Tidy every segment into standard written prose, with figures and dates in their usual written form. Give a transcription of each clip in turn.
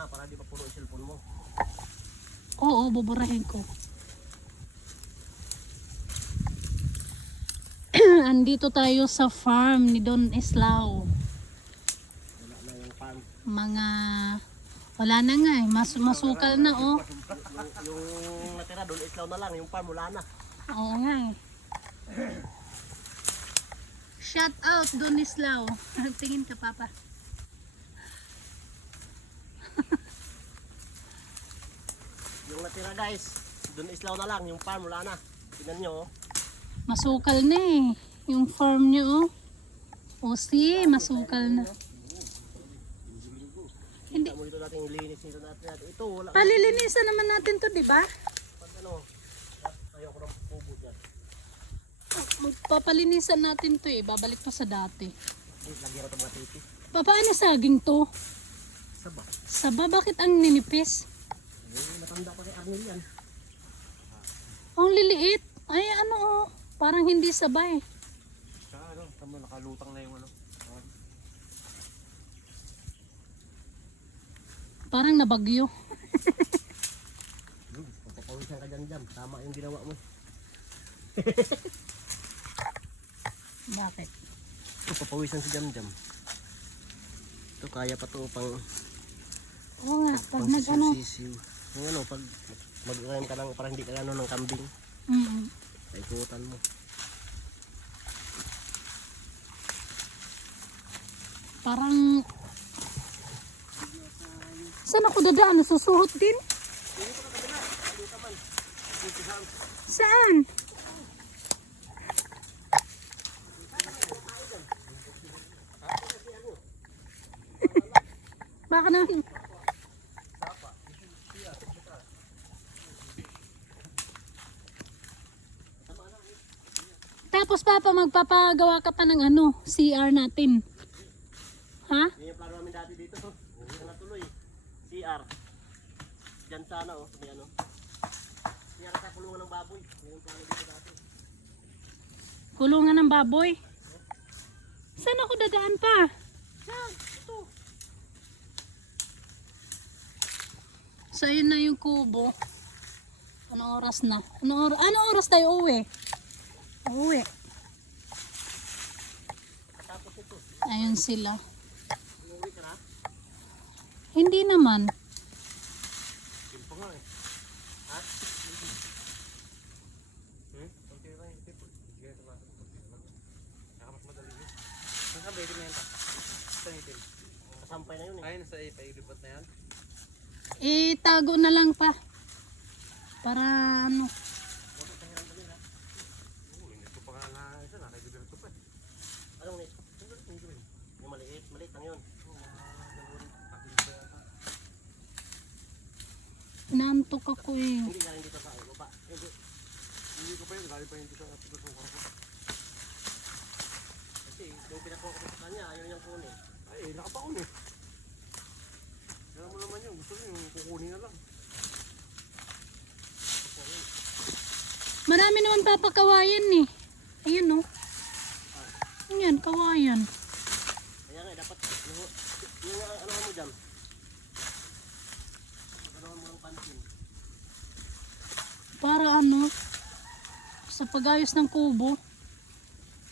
muna para di mapuro yung cellphone mo. Oo, buburahin ko. Andito tayo sa farm ni Don Islao. Wala na yung farm. Wala na nga eh. Masukal na oh. Yung natira doon, Islaw na lang. Yung farm wala na. Oo nga eh. Shout out Don Islao. Tingin ka papa. Yung natira guys, doon Islaw na lang. Yung farm wala na. Tingnan nyo oh. Masukal na eh. Yung farm niyo oh. O si, masukal na. Hindi mo dito natin ilinis nito natin. Ito wala. Palilinisan naman natin to, di ba? Pag ano, ayaw ko ng pubo dyan. Magpapalinisan natin to eh. Babalik to sa dati. Lagyan ko ito mga titi. Paano saging to? Saba. Saba, bakit ang ninipis? Matanda pa kay Arnel yan. Ang liliit. Ay ano oh. Parang hindi sabay. Sa ano, tama nakalutang na yung ano. Parang nabagyo. Papawisan ka dyan. Tama yung ginawa mo. Bakit? Papawisan si Jam. Ito kaya pa to pang Oo nga, pag nag-ano. sisiw. Yung ano, pag mag-rhyme ka lang, parang hindi ka ano ng kambing. Paikutan mo. Parang saan ako dadaan? Susuhot din? Saan? Baka naman. Tapos papa, magpapagawa ka pa ng ano, CR natin. Ha? Yan yung plano namin dati dito. Yan na tuloy. CR. Diyan sana oh. May ano. CR sa kulungan ng baboy. Yan yung plano dito dati. Kulungan ng baboy. Saan ako dadaan pa? Yan. Ito. So yun na yung kubo. Anong oras na? Anong oras tayo uwi? Uwi. Tapos ito. Ayun sila. Umuwi ka na? Hindi naman. Yun pa nga eh. Ha? Okay lang yung tipo. Sige ito ba? Nakamas madali yun. Saan ka ba itim na yan pa? Saan itim? Kasampay na yun eh. Ayun sa ipailipat na yan. Itago na lang pa. Para ano. Anong net? Yung maliit. Maliit lang yun. Inaantok ako eh. Hindi galing dito sa baba. Hindi ko pa yun. Galing pa yun dito sa tusong ko. Kasi yung pinakuha ko sa kanya, ayaw niyang kunin. Ay, nakapaon eh. Kaya mo naman yun. Gusto niyo yung kukunin na lang. Marami naman papakawayan eh. Ayun oh. Ayan, kawayan. Kaya nga, dapat yung ano mo dyan. Ano mo ng pansin. Para ano, sa pag-ayos ng kubo.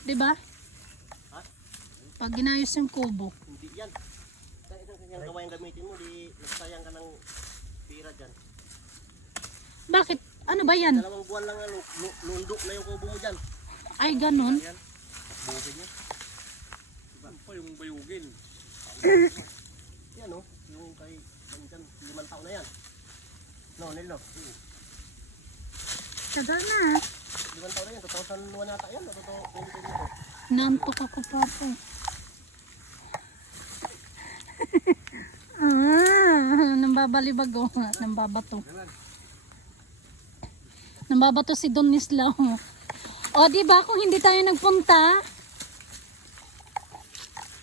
'Di ba? Ha? Pag ginayos yung kubo. Hindi yan. Kaya isang kanyang kawayan gamitin mo, di nagsayang ka ng pira dyan. Bakit? Ano ba yan? 2 buwan lang na lundo na yung kubo mo dyan. Ay, ganun. Yan. Bukid niya. Diba pa yung bayugin? Yan o. Yung kay dyan, 5 taon na yan. No, Nel no. Tagal na. 5 taon na yan. 2001 nata yan. Totoo. Nantok ako papa. Nambabalibag oh. Nambabato. Nambabato si Don Islao. O di ba kung hindi tayo nagpunta?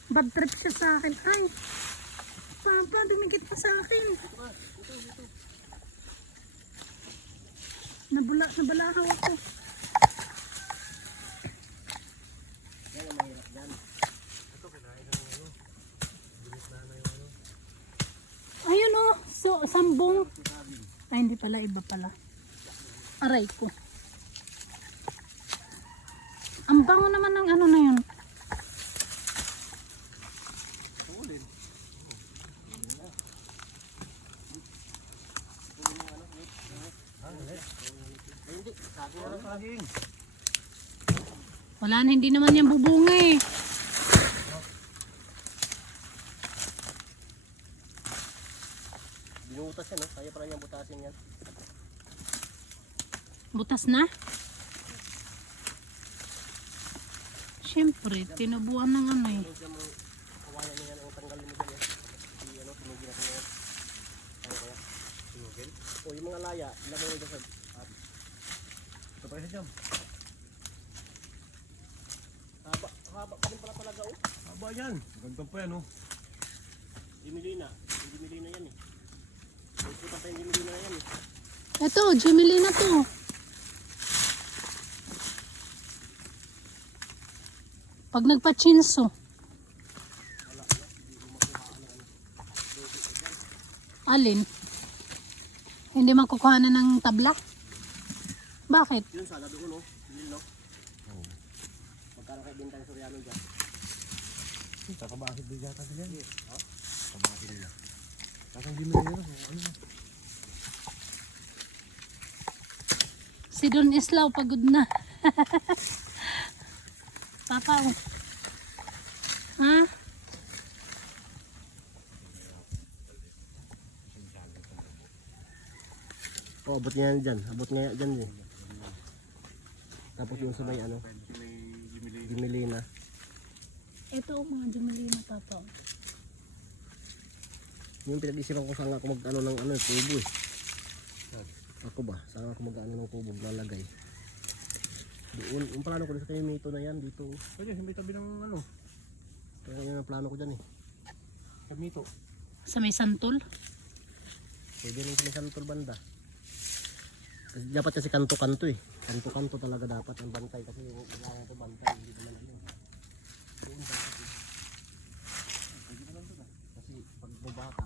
Bad trip siya sa akin. Ay. Papa, dumikit pa sa akin. Nabalahaw ako. Yan ang mahirap dyan. Ito kinain ng ano. Bilis na yung ano. Ayun oh. sambong. Ay, hindi pala, iba pala. Aray ko. Ang bango naman ng ano na yun. Wala na, hindi naman yan bubunga eh. Binutas yan, no? Kaya pala niyang butasin yan. Butas na? Siyempre, tinubuan ng ano eh. Huwag mo kawayan niya yan ang tanggalin mo dyan, eh. Tapos ano, tinugin natin yan. Ano kaya? Tinugin? O yung mga laya, ilagay mo dyan sa... Ito pa isa dyan. Haba pa rin pala talaga, oh. Haba yan. Ganda pa yan, oh. Dimilina. Yung dimilina yan, eh. May puta pa yung dimilina yan, eh. Ito, Jimelina to. Pag nagpa-chinso. Alin? Hindi makukuha na ng tabla? Bakit? Yun sa lado ko, no? Yun, no? Magkano kayo bintang Soriano dyan? Kakabakit din yata sila yan. Ha? Kakabakit nila. Kakang di mo nila. Ano na? Si Don Islaw pagod na. Papa, oh. Ha? Oh, abot niya yan dyan. Abot niya dyan, eh. Tapos yung sa may ano, dimilina. Ito ang mga Jimelina, Papa. Yung pinag-isipan ko saan ako mag-ano ng ano, kubo, eh. Ako ba? Saan ako mag-ano ng kubo, lalagay. Doon, yung plano ko sa kayo mito na yan, dito. Pwede, may tabi ng ano. Kaya yun ang plano ko dyan, eh. Kamito. Sa may santol. Pwede rin sa santol banda. Kasi dapat kasi kanto-kanto, eh. Kanto-kanto talaga dapat ang bantay. Kasi yung kailangan ko bantay, hindi naman ano. Doon dapat, eh. Pwede naman doon, ah. Kasi pag bubata,